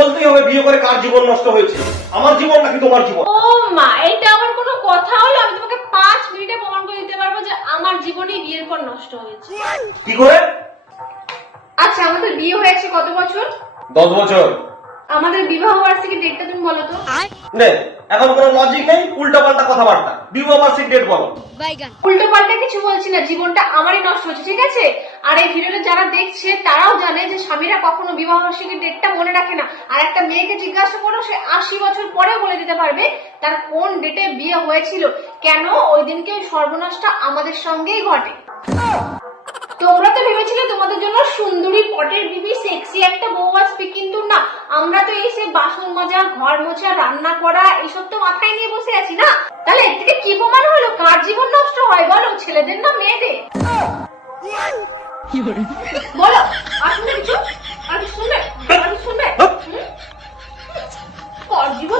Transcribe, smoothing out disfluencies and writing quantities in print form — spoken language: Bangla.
বলতেই হবে বিয়ে করে কার জীবন নষ্ট হয়েছে, আমার জীবন নাকি তোমার জীবন? ও মা, এটা আবার কোনো কথা হলো? আমি তোমাকে 5 মিনিটে প্রমাণ করে দিতে পারবো যে আমার জীবনই বিয়ের পর নষ্ট হয়েছে। কি করে? আচ্ছা, আমাদের বিয়ে হয়েছে কত বছর? 10 বছর। আমাদের বিবাহ বার্ষিকীর ডেটটা তুমি বলো তো। নে, এখন কোনো লজিক নেই, উল্টা পাল্টা কথাবার্তা। বিবাহ বার্ষিক ডেট বলো। উল্টো পাল্টা কিছু বলছি না, জীবনটা আমারই নষ্ট হচ্ছে, ঠিক আছে? আর এই ভিডিওটা যারা দেখছে তারাও জানে যে স্বামীরা কখনো বিবাহ বার্ষিকীর ডেটটা মনে রাখে না। আর একটা মেয়েকে জিজ্ঞাসা করো, সে 80 বছর পরে বলে দিতে পারবে তার কোন ডেটে বিয়ে হয়েছিল, কেন ওই দিনকে ওই সর্বনাশটা আমাদের সঙ্গেই ঘটে। তোমরা তো ভেবেছিলে তোমাদের জন্য সুন্দরী পটের বিবি সেক্সি একটা বউ আসবে, কিন্তু না, আমরা তো এই সে বাসন মাজা, ঘর মোছা, রান্না করা এসব তো মাথায় নিয়ে বসে আছি না। তাহলে এর থেকে কি প্রমাণ হলো কার জীবন নষ্ট হয় বলো, ছেলেদের না মেয়েদের? বলো, আর শুনবে কিছু? আর শুনবে? কার জীবন